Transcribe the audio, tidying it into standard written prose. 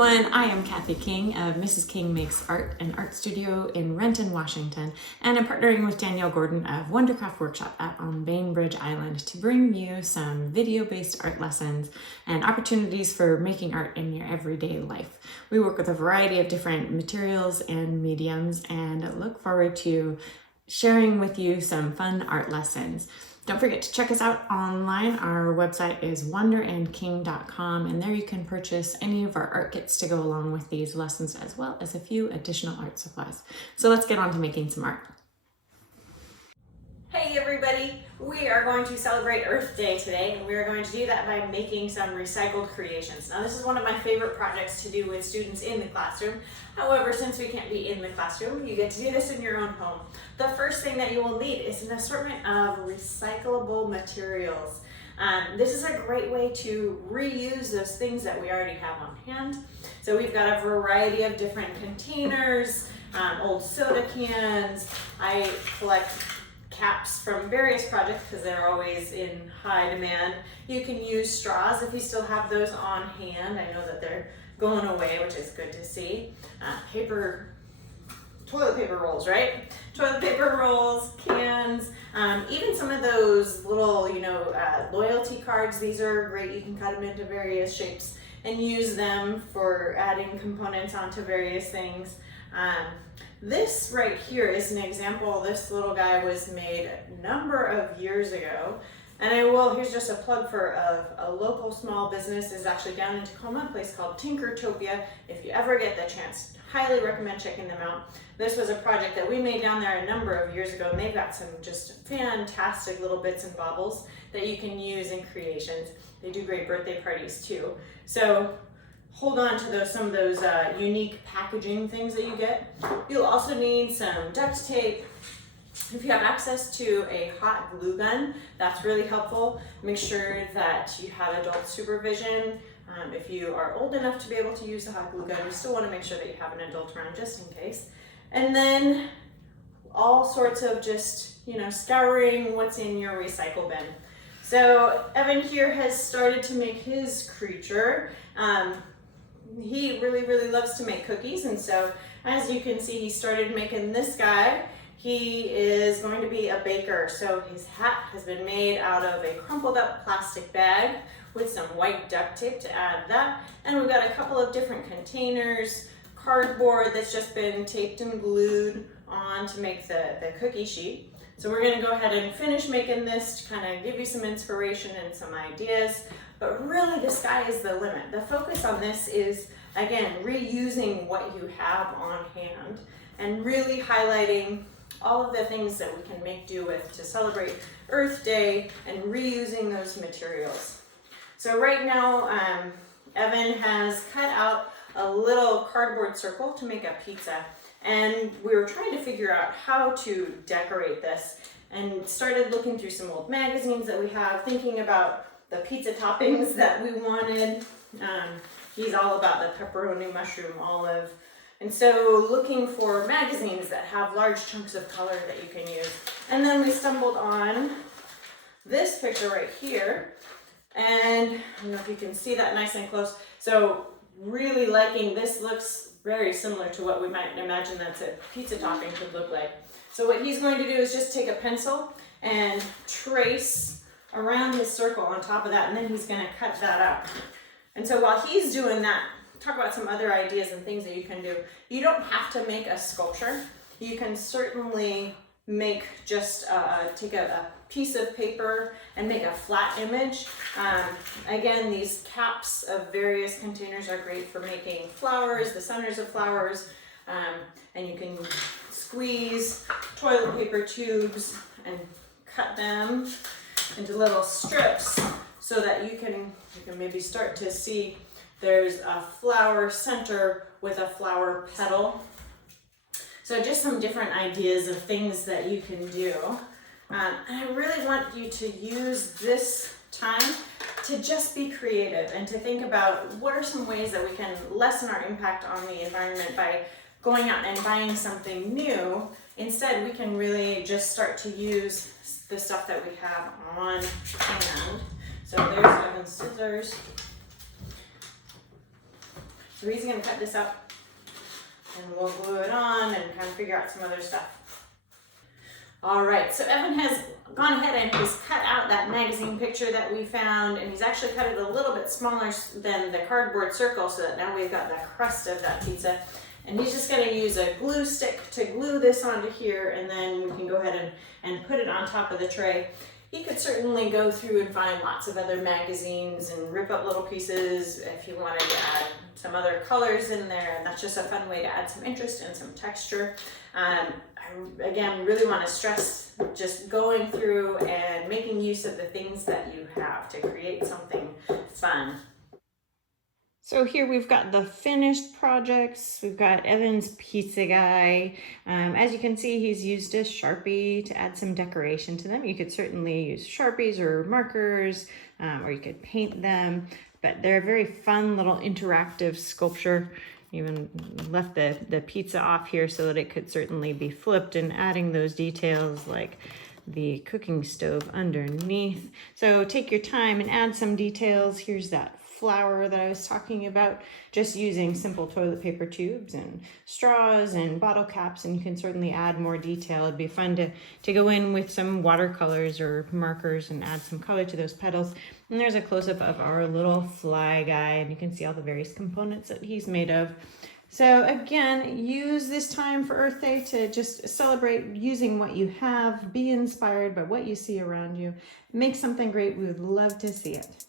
everyone, I am Kathy King of Mrs. King Makes Art, an art studio in Renton, Washington, and I'm partnering with Danielle Gordon of Wondercraft Workshop on Bainbridge Island to bring you some video-based art lessons and opportunities for making art in your everyday life. We work with a variety of different materials and mediums and look forward to sharing with you some fun art lessons. Don't forget to check us out online. Our website is wonderandking.com, and there you can purchase any of our art kits to go along with these lessons, as well as a few additional art supplies. So let's get on to making some art. Hey everybody, we are going to celebrate Earth Day today, and we are going to do that by making some recycled creations. Now this is one of my favorite projects to do with students in the classroom. However, since we can't be in the classroom, you get to do this in your own home. The first thing that you will need is an assortment of recyclable materials. This is a great way to reuse those things that we already have on hand. So we've got a variety of different containers, old soda cans. I collect caps from various projects because they're always in high demand. You can use straws if you still have those on hand. I know that they're going away, which is good to see. Toilet paper rolls, right? Toilet paper rolls, cans, even some of those little, loyalty cards. These are great. You can cut them into various shapes and use them for adding components onto various things. This right here is an example. This little guy was made a number of years ago. And here's just a plug for a local small business is actually down in Tacoma, a place called Tinkertopia. If you ever get the chance, highly recommend checking them out. This was a project that we made down there a number of years ago, and they've got some just fantastic little bits and baubles that you can use in creations. They do great birthday parties too. So hold on to some of those unique packaging things that you get. You'll also need some duct tape. If you have access to a hot glue gun, that's really helpful. Make sure that you have adult supervision. If you are old enough to be able to use the hot glue gun, you still want to make sure that you have an adult around just in case. And then all sorts of just, scouring what's in your recycle bin. So Evan here has started to make his creature. He really loves to make cookies, and so as you can see, he started making this guy. He is going to be a baker, so his hat has been made out of a crumpled up plastic bag with some white duct tape to add that. And we've got a couple of different containers, cardboard that's just been taped and glued on to make the cookie sheet. So we're gonna go ahead and finish making this to kind of give you some inspiration and some ideas. But really the sky is the limit. The focus on this is, again, reusing what you have on hand and really highlighting all of the things that we can make do with to celebrate Earth Day and reusing those materials. So right now, Evan has cut out a little cardboard circle to make a pizza. And we were trying to figure out how to decorate this and started looking through some old magazines that we have, thinking about the pizza toppings that we wanted. He's all about the pepperoni, mushroom, olive. And so looking for magazines that have large chunks of color that you can use. And then we stumbled on this picture right here. And I don't know if you can see that nice and close. So really liking this. Looks very similar to what we might imagine that a pizza topping could look like. So what he's going to do is just take a pencil and trace around his circle on top of that, and then he's going to cut that out. And so while he's doing that, talk about some other ideas and things that you can do. You don't have to make a sculpture. You can certainly make just take a piece of paper and make a flat image. Again, these caps of various containers are great for making flowers, the centers of flowers, and you can squeeze toilet paper tubes and cut them into little strips so that you can maybe start to see there's a flower center with a flower petal. So just some different ideas of things that you can do. And I really want you to use this time to just be creative and to think about what are some ways that we can lessen our impact on the environment by going out and buying something new. Instead, we can really just start to use the stuff that we have on hand. So there's Evan's scissors. So he's gonna cut this out and we'll glue it on and kind of figure out some other stuff. All right, so Evan has gone ahead and he's cut out that magazine picture that we found, and he's actually cut it a little bit smaller than the cardboard circle so that now we've got the crust of that pizza. And he's just gonna use a glue stick to glue this onto here, and then we can go ahead and put it on top of the tray. You could certainly go through and find lots of other magazines and rip up little pieces if you wanted to add some other colors in there, and that's just a fun way to add some interest and some texture. I, again, really want to stress just going through and making use of the things that you have to create something fun. So here we've got the finished projects. We've got Evan's pizza guy. As you can see, he's used a Sharpie to add some decoration to them. You could certainly use Sharpies or markers, or you could paint them, but they're a very fun little interactive sculpture. Even left the pizza off here so that it could certainly be flipped, and adding those details like the cooking stove underneath. So take your time and add some details. Here's that flour that I was talking about, just using simple toilet paper tubes and straws and bottle caps, and you can certainly add more detail. It'd be fun to go in with some watercolors or markers and add some color to those petals. And there's a close-up of our little fly guy, and you can see all the various components that he's made of. So again, use this time for Earth Day to just celebrate using what you have, be inspired by what you see around you, make something great. We would love to see it.